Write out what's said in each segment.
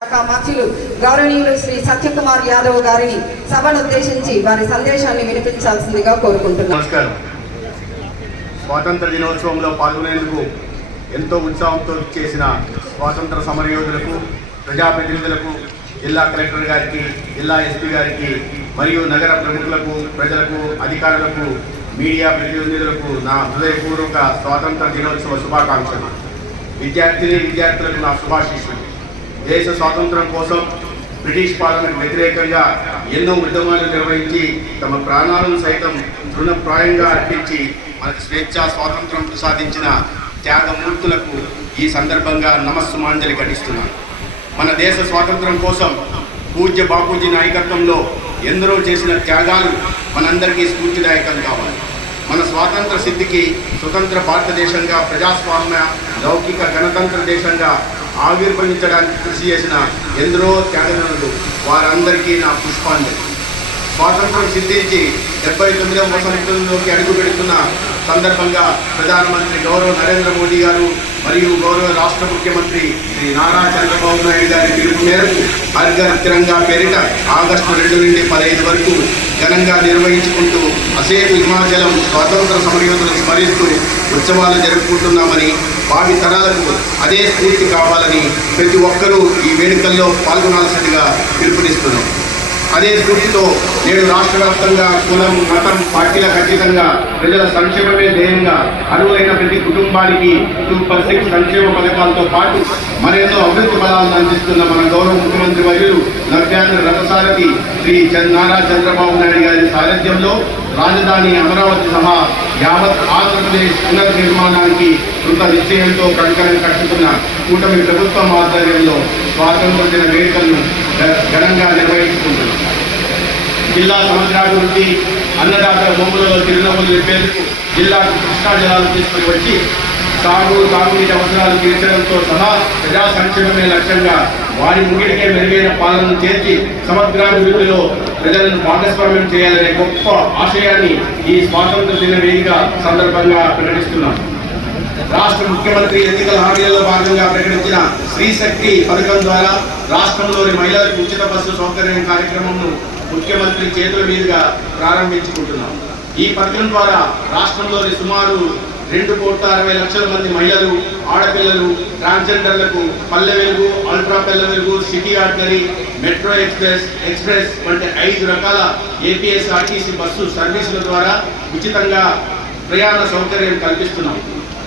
మంత్రులు గౌరవనీయులు శ్రీ సత్యకుమార్ యాదవ్ గారిని సభను ఉద్దేశించి వారి సందేశాన్ని వినిపించాల్సిందిగా కోరుకుంటున్నాను. నమస్కారం. స్వాతంత్ర దినోత్సవంలో పాల్గొనేందుకు ఎంతో ఉత్సాహంతో చేసిన స్వాతంత్ర సమరయోధులకు, ప్రజాప్రతినిధులకు, జిల్లా కలెక్టర్ గారికి, జిల్లా ఎస్పీ గారికి మరియు నగర ప్రముఖులకు, ప్రజలకు, అధికారులకు, మీడియా ప్రతినిధులకు నా హృదయపూర్వక స్వాతంత్ర దినోత్సవ శుభాకాంక్షలు. విద్యార్థులకు నా శుభాశీస్సులు. దేశ స్వాతంత్రం కోసం బ్రిటిష్ పాలనకు వ్యతిరేకంగా ఎన్నో ఉద్యమాలు నిర్వహించి తమ ప్రాణాలను సైతం తృణప్రాయంగా అర్పించి మనకు స్వేచ్ఛా స్వాతంత్రం ప్రసాదించిన త్యాగమూర్తులకు ఈ సందర్భంగా నమస్సుమాంజలి ఘటిస్తున్నాను. మన దేశ స్వాతంత్రం కోసం పూజ్య బాపూజీ నాయకత్వంలో ఎందరో చేసిన త్యాగాలు మనందరికీ స్ఫూర్తిదాయకం కావాలి. మన స్వాతంత్ర సిద్ధికి స్వతంత్ర భారతదేశంగా, ప్రజాస్వామ్య లౌకిక గణతంత్ర దేశంగా ఆవిర్భవించడానికి కృషి చేసిన ఎందరో త్యాగదనులు, వారందరికీ నా పుష్పాంజలి. స్వాతంత్రం సిద్ధించి 79వ వసంతంలోకి అడుగు పెడుతున్న సందర్భంగా ప్రధానమంత్రి గౌరవ నరేంద్ర మోడీ గారు మరియు గౌరవ రాష్ట్ర ముఖ్యమంత్రి శ్రీ నారా చంద్రబాబు నాయుడు గారి పిలుపు మేరకు హర్ ఘర్ తిరంగా పేరిట ఆగస్టు 2 నుండి 15 వరకు ఘనంగా నిర్వహించుకుంటూ అసేతు హిమాచలం స్వాతంత్ర సమరయోధులను స్మరిస్తూ ఉత్సవాలు జరుపుకుంటున్నామని, భావి తరాలకు అదే స్ఫూర్తి కావాలని ప్రతి ఒక్కరూ ఈ వేడుకల్లో పాల్గొనాల్సిందిగా పిలుపునిస్తున్నాం. అదే స్ఫూర్తితో నేడు రాష్ట్ర వ్యాప్తంగా కులం, మతం, పార్టీలకు అతీతంగా ప్రజల సంక్షేమమే ధ్యేయంగా అర్హులైన ప్రతి కుటుంబానికి 2/6 సంక్షేమ పథకాలతో పాటు మరెన్నో అభివృద్ధి ఫలాలను అందిస్తున్న మన గౌరవ ముఖ్యమంత్రి వర్యులు నవ్యాంధ్ర రథసారథి శ్రీ నారా చంద్రబాబు నాయుడు గారి సారథ్యంలో రాజధాని అమరావతి సహా యావత్ ఆంధ్రప్రదేశ్ పునర్నిర్మాణానికి కృత నిశ్చయంతో కంకణం కట్టుకున్న కూటమి ప్రభుత్వం ఆధ్వర్యంలో స్వాతంత్ర దిన వేడుకలను ఘనంగా నిర్వహించుకుంటున్నాం. జిల్లా సమగ్రాభివృద్ధి, అన్నదాతల భూములలో చిరునవ్వులు నింపేందుకు జిల్లాకు కృష్ణా జలాలు తీసుకుని వచ్చి సాగు, తాగునీటి అవసరాలు తీర్చడంతో సహా ప్రజా సంక్షేమమే లక్ష్యంగా వారి ముంగిటికే మెరుగైన పాలనను చేర్చి సమగ్రాభివృద్ధిలో ప్రజలను భాగస్వామ్యం చేయాలనే గొప్ప ఆశయాన్ని ఈ స్వాతంత్ర దిన వేదిక సందర్భంగా ప్రకటిస్తున్నాం. రాష్ట్ర ముఖ్యమంత్రి ఎన్నికల హామీలలో భాగంగా ప్రకటించిన స్త్రీ శక్తి పథకం ద్వారా రాష్ట్రంలోని మహిళలకు ఉచిత బస్సు సౌకర్యం కార్యక్రమంను ముఖ్యమంత్రి చేతుల మీదుగా ప్రారంభించుకుంటున్నాం. ఈ పథకం ద్వారా రాష్ట్రంలోని సుమారు 2,60,00,000 మంది మహిళలు, ఆడపిల్లలు, ట్రాన్స్జెండర్లకు Palle Velugu, ultra Palle Velugu, city ordinary, metro express వంటి 5 రకాల ఏపీఎస్ఆర్టీసీ బస్సు సర్వీసుల ద్వారా ఉచితంగా ప్రయాణ సౌకర్యం కల్పిస్తున్నాం.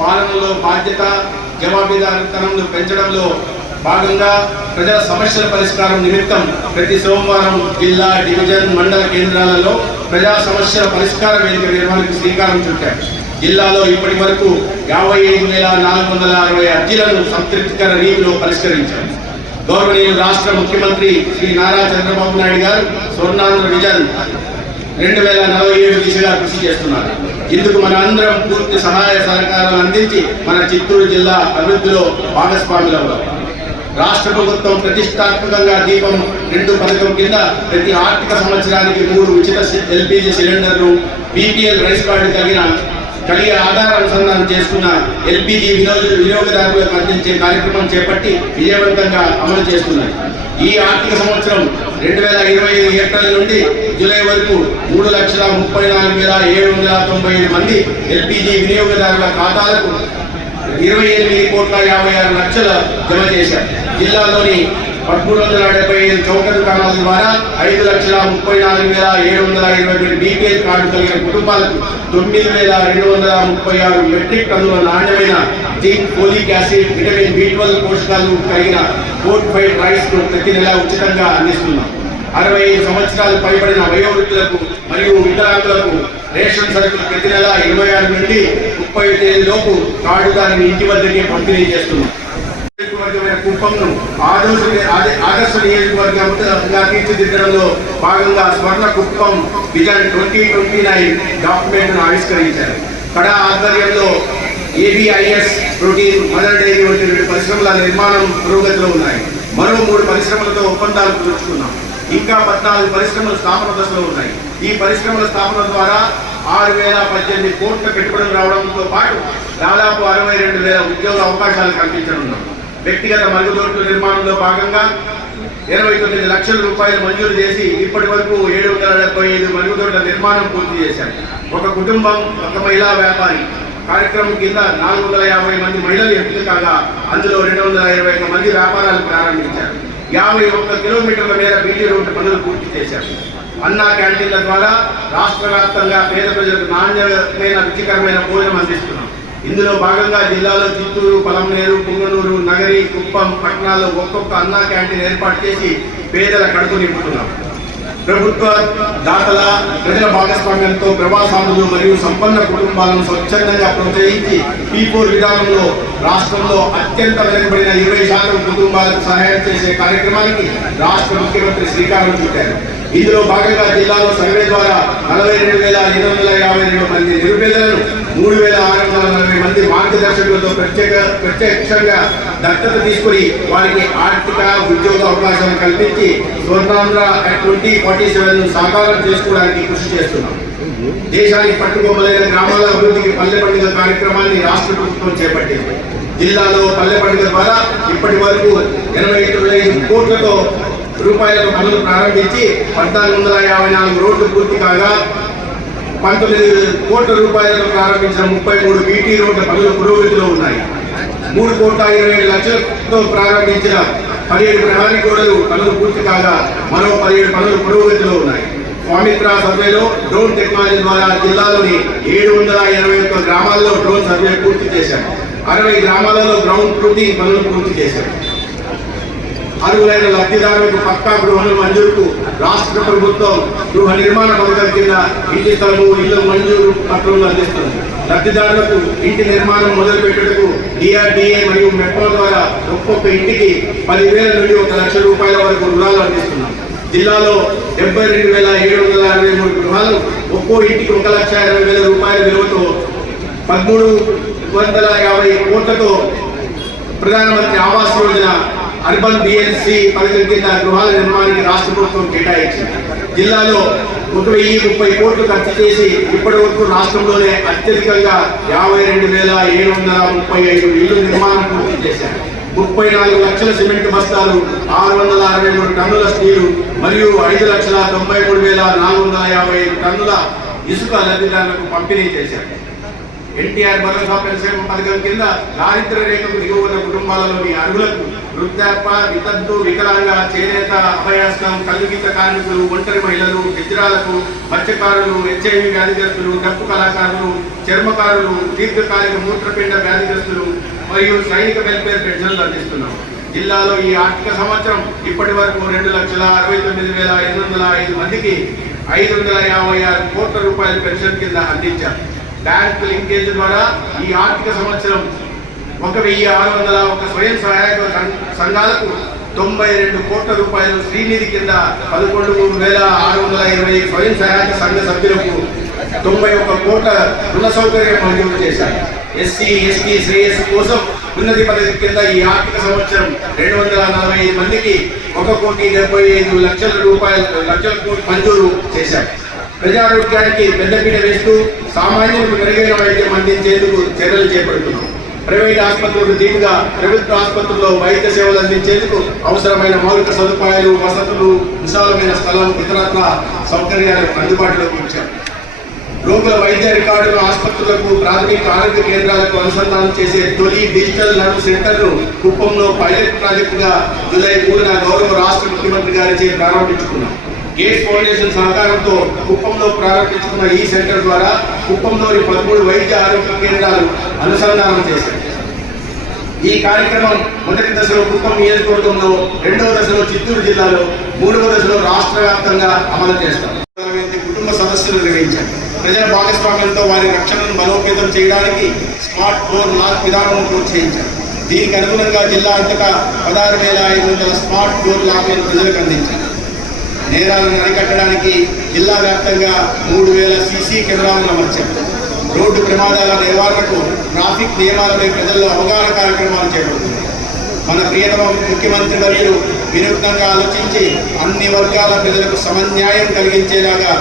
పాలనలో బాధ్యత, జవాబుదారీతనంను పెంచడంలో భాగంగా ప్రజల సమస్యల పరిష్కారం నిమిత్తం ప్రతి సోమవారం జిల్లా, డివిజన్, మండల కేంద్రాలలో ప్రజా సమస్యల పరిష్కార వేదిక నిర్వహణకు శ్రీకారం చుట్టారు. జిల్లాలో ఇప్పటి వరకు 55,460 అర్జీలను సంతృప్తికర రీతిలో పరిష్కరించారు. గౌరవనీయులు రాష్ట్ర ముఖ్యమంత్రి శ్రీ నారా చంద్రబాబు నాయుడు గారు స్వర్ణాంధ్ర విజన్ 2047 దిశగా కృషి చేస్తున్నారు. ఇందుకు మన అందరం పూర్తి సహాయ సహకారాలు అందించి మన చిత్తూరు జిల్లా అభివృద్ధిలో భాగస్వాములవ్వాలి. రాష్ట్ర ప్రభుత్వం ప్రతిష్టాత్మకంగా దీపం 2 పథకం కింద ప్రతి ఆర్థిక సంవత్సరానికి 3 ఉచిత LPG సిలిండర్లు, BPL రైస్ కార్డు కలిగి ఆధార అనుసంధానం చేసుకున్న LPG వినియోగదారులకు అందించే కార్యక్రమం చేపట్టి విజయవంతంగా అమలు చేస్తున్నాయి. ఈ ఆర్థిక సంవత్సరం 2025 ఏప్రిల్ నుండి జూలై వరకు 3,34,795 మంది LPG వినియోగదారుల ఖాతాలకు 28,56,00,000 జమ చేశారు. జిల్లాలోని 1,375 చౌక దుకాణాల ద్వారా 5,34,721 BPL కార్డు కలిగిన కుటుంబాలకు 9,236 మెట్రిక్ టన్నుల నాణ్యమైన zinc, folic acid, vitamin B12 పోషకాలు కలిగిన ఫోర్టిఫైడ్ రైస్ ను ప్రతి నెల ఉచితంగా అందిస్తున్నాం. 65 సంవత్సరాలు పైబడిన వయోవృద్ధులకు మరియు వికలాంగులకు రేషన్ సరుకులు ప్రతి నెల 26 నుండి 30 తేదీలోపు కార్డుదారిని ఇంటి వద్దకే పంపిణీ చేస్తున్నాం. కుప్పంను ఆదర్శ నియోజకవర్గంగా తీర్చిదిద్దడంలో భాగంగా స్వర్ణ కుప్పం విజన్ 2029 డాక్యుమెంట్ను ఆవిష్కరించారు. కడా ఆధ్వర్యంలో ABIS, ప్రోటీన్, మదర్ డైరీ వంటి 2 పరిశ్రమల నిర్మాణం పురోగతిలో ఉన్నాయి. మరో 3 పరిశ్రమలతో ఒప్పందాలు కుదుర్చుకున్నాం. ఇంకా 14 పరిశ్రమలు స్థాపన దశలో ఉన్నాయి. ఈ పరిశ్రమల స్థాపన ద్వారా 6,018 కోట్ల పెట్టుబడులు రావడంతో పాటు దాదాపు 62,000 ఉద్యోగ అవకాశాలు కల్పించనున్నాం. వ్యక్తిగత మరుగుదొడ్ల నిర్మాణంలో భాగంగా 89 లక్షల రూపాయలు మంజూరు చేసి ఇప్పటి వరకు 775 మరుగుదొడ్ల నిర్మాణం పూర్తి చేశారు. ఒక కుటుంబం, ఒక మహిళా వ్యాపారి కార్యక్రమం కింద 450 మంది మహిళలు ఎంపిక కాగా అందులో 221 మంది వ్యాపారాలు ప్రారంభించారు. 51 కిలోమీటర్ల మేర బీటీ రోడ్డు పనులు పూర్తి చేశారు. అన్నా క్యాంటీన్ల ద్వారా రాష్ట్ర వ్యాప్తంగా పేద ప్రజలకు నాణ్యమైన రుచికరమైన భోజనం అందిస్తున్నాం. ఇందులో భాగంగా జిల్లాలో చిత్తూరు, పలమనేరు, పుంగనూరు, నగరి, కుప్పం పట్టణాల్లో ఒక్కొక్క అన్నా క్యాంటీన్ ఏర్పాటు చేసి పేదల కడుపు నింపుతున్నాం. ప్రభుత్వ దాతల ప్రజల భాగస్వామ్యంతో ప్రవాసాములు మరియు సంపన్న కుటుంబాలను స్వచ్ఛందంగా ప్రోత్సహించి P4 విధానంలో రాష్ట్రంలో అత్యంత వెనుకబడిన 20% కుటుంబాలకు సహాయం చేసే కార్యక్రమానికి రాష్ట్ర ముఖ్యమంత్రి శ్రీకారం చుట్టారు. ఇందులో భాగంగా జిల్లాలో సర్వే ద్వారా 42,852 మంది నిరుపేదలను 3,640 మంది మార్గదర్శకులతో ప్రత్యక్షంగా దత్తత తీసుకుని వారికి ఆర్థిక ఉద్యోగ అవకాశాలు కల్పించి స్వర్ణాంధ్ర 2047 సాకారం చేసుకోవడానికి కృషి చేస్తున్నాం. దేశానికి పట్టుకోమలైన గ్రామాల అభివృద్ధికి పల్లె పండుగ కార్యక్రమాన్ని రాష్ట్ర ప్రభుత్వం చేపట్టింది. జిల్లాలో పల్లె పండుగ ద్వారా ఇప్పటి వరకు 85 కోట్లతో రూపాయలకు పనులు ప్రారంభించి 1454 రోడ్లు పూర్తి కాగా 19 కోట్ల రూపాయలతో ప్రారంభించిన 33 బీటీ రోడ్ల పనులు పురోగతిలో ఉన్నాయి. 3,27,00,000తో ప్రారంభించిన 17 ప్రధాని గోడలు పనులు పూర్తి కాగా మరో 17 పనులు పురోగతిలో ఉన్నాయి. స్వామిత్ర సర్వేలో డ్రోన్ టెక్నాలజీ ద్వారా జిల్లాలోని 781 గ్రామాల్లో డ్రోన్ సర్వే పూర్తి చేశారు. 60 గ్రామాలలో గ్రౌండ్ ట్రూతింగ్ పనులు పూర్తి చేశారు. అర్హులైన లబ్ధిదారులకు పక్కా గృహాల మంజూరుకు రాష్ట్ర ప్రభుత్వం గృహ నిర్మాణ పథకం కింద ఇంటి స్థలము, ఇల్లు మంజూరు పత్రాలు అందిస్తుంది. లబ్ధిదారులకు ఇంటి నిర్మాణం మొదలుపెట్టుటకు DRDA మరియు మెట్రో ద్వారా ఒక్కొక్క ఇంటికి 10,000 నుండి 1,00,000 రూపాయల వరకు రుణాలు అందిస్తున్నాం. జిల్లాలో 72,763 గృహాలు ఒక్కో ఇంటికి 1,60,20,000 రూపాయల విలువతో 1,350 కోట్లతో ప్రధానమంత్రి ఆవాస్ యోజన అర్బన్ BNC పథకం కింద గృహాల నిర్మాణానికి రాష్ట్ర ప్రభుత్వం కేటాయించింది. జిల్లాలో 1,030 కోట్లు ఖర్చు చేసి ఇప్పటి వరకు రాష్ట్రంలోనే అత్యధికంగా 52,735 ఇళ్లు నిర్మాణం పూర్తి చేశారు. 34 లక్షల సిమెంట్ బస్తాలు, 663 టన్నుల స్టీలు మరియు 5,93,455 టన్నుల ఇసుక లబ్ధిదారులకు పంపిణీ చేశారు. NTR భరోసా పెన్షన్ పథకం కింద దారిద్ర్య రేఖకు దిగువ ఉన్న కుటుంబాలలోని అర్హులకు వృద్ధాప్య, వితంతు, వికలాంగ, చేనేత, అభయాస్తం, కల్లుగీత కార్మికులు, ఒంటరి మహిళలు, గిరిజనులకు, మత్స్యకారులు, HIV వ్యాధిగ్రస్తులు, డప్పు కళాకారులు, చర్మకారులు, దీర్ఘకాలిక మూత్రపిండ వ్యాధిగ్రస్తులు మరియు సైనిక వెల్ఫేర్ పెన్షన్లు అందిస్తున్నాం. జిల్లాలో ఈ ఆర్థిక సంవత్సరం ఇప్పటి వరకు 2,69,805 మందికి 556 కోట్ల రూపాయల పెన్షన్ కింద అందించారు. బ్యాంకు లింకేజ్ ద్వారా ఈ ఆర్థిక సంవత్సరం 1,601 స్వయం సహాయక సంఘాలకు 92 కోట్ల రూపాయలు, శ్రీనిధి కింద 11,620 స్వయం సహాయక సంఘ సభ్యులకు 91 కోట్ల రుణ సౌకర్యం మంజూరు చేశారు. SC, ST శ్రేయస్సు కోసం ఉన్నతి పద్ధతి కింద ఈ ఆర్థిక సంవత్సరం 245 మందికి 1,75,00,000 రూపాయల మంజూరు చేశారు. ప్రజారోగ్యానికి పెద్దపీట వేస్తూ సామాన్యులకు మెరుగైన వైద్యం అందించేందుకు చర్యలు చేపడుతున్నాం. ప్రైవేట్ ఆసుపత్రులకు దీటుగా ప్రభుత్వ ఆసుపత్రుల్లో వైద్య సేవలు అందించేందుకు అవసరమైన మౌలిక సదుపాయాలు, వసతులు, విశాలమైన స్థలం, ఇతరత్ర సౌకర్యాలు అందుబాటులోకి ఉంచారు. రోగుల వైద్య రికార్డులు ఆసుపత్రులకు, ప్రాథమిక ఆరోగ్య కేంద్రాలకు అనుసంధానం చేసే తొలి డిజిటల్ నర్వ్ సెంటర్ను కుప్పంలో పైలట్ ప్రాజెక్టుగా జూలై 3న గౌరవ రాష్ట్ర ముఖ్యమంత్రి గారిచే ప్రారంభించుకున్నాం. గేట్స్ ఫౌండేషన్ సహకారంతో కుప్పంలో ప్రారంభించుకున్న ఈ సెంటర్ ద్వారా కుప్పంలోని 13 వైద్య ఆరోగ్య కేంద్రాలు అనుసంధానం చేశారు. ఈ కార్యక్రమం మొదటి దశలో కుప్పం నియోజకవర్గంలో, రెండవ దశలో చిత్తూరు జిల్లాలో, మూడవ దశలో రాష్ట్ర వ్యాప్తంగా అమలు చేస్తారు. కుటుంబ సదస్సులు నిర్వహించారు. ప్రజల భాగస్వామ్యంతో వారి రక్షణను బలోపేతం చేయడానికి స్మార్ట్ డోర్ లాక్ విధానం ప్రోత్సహించారు. దీనికి అనుగుణంగా జిల్లా అంతటా 16,500 స్మార్ట్ డోర్ లాక్లను ప్రజలకు అందించారు. నేరాలను అరికట్టడానికి జిల్లా వ్యాప్తంగా 3,000 CC కెమెరాలను అమర్చారు. రోడ్డు ప్రమాదాల నివారణకు ట్రాఫిక్ నియమాలపై ప్రజల్లో అవగాహన కార్యక్రమాలు చేపడుతున్నారు. మన ప్రియతమ ముఖ్యమంత్రి వర్యులు వినూత్నంగా ఆలోచించి అన్ని వర్గాల ప్రజలకు సమన్యాయం కలిగించేలాగా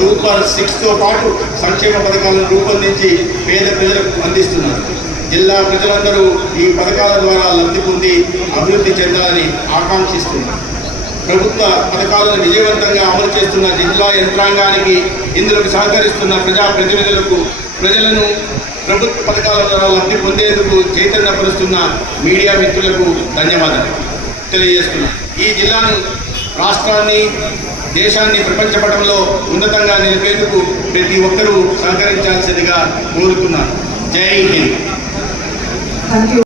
Super 6తో పాటు సంక్షేమ పథకాలను రూపొందించి పేద ప్రజలకు అందిస్తున్నారు. జిల్లా ప్రజలందరూ ఈ పథకాల ద్వారా లబ్ధి పొంది అభివృద్ధి చెందాలని ఆకాంక్షిస్తున్నారు. ప్రభుత్వ పథకాలను విజయవంతంగా అమలు చేస్తున్న జిల్లా యంత్రాంగానికి, ఇందులో సహకరిస్తున్న ప్రజాప్రతినిధులకు, ప్రజలను ప్రభుత్వ పథకాల ద్వారా లబ్ధి పొందేందుకు చైతన్యపరుస్తున్న మీడియా మిత్రులకు ధన్యవాదాలు తెలియజేస్తున్నాను. ఈ జిల్లాను, రాష్ట్రాన్ని, దేశాన్ని ప్రపంచ పటంలో ఉన్నతంగా నిలిపేందుకు ప్రతి ఒక్కరూ సహకరించాల్సిందిగా కోరుతున్నాను. జై హింద్.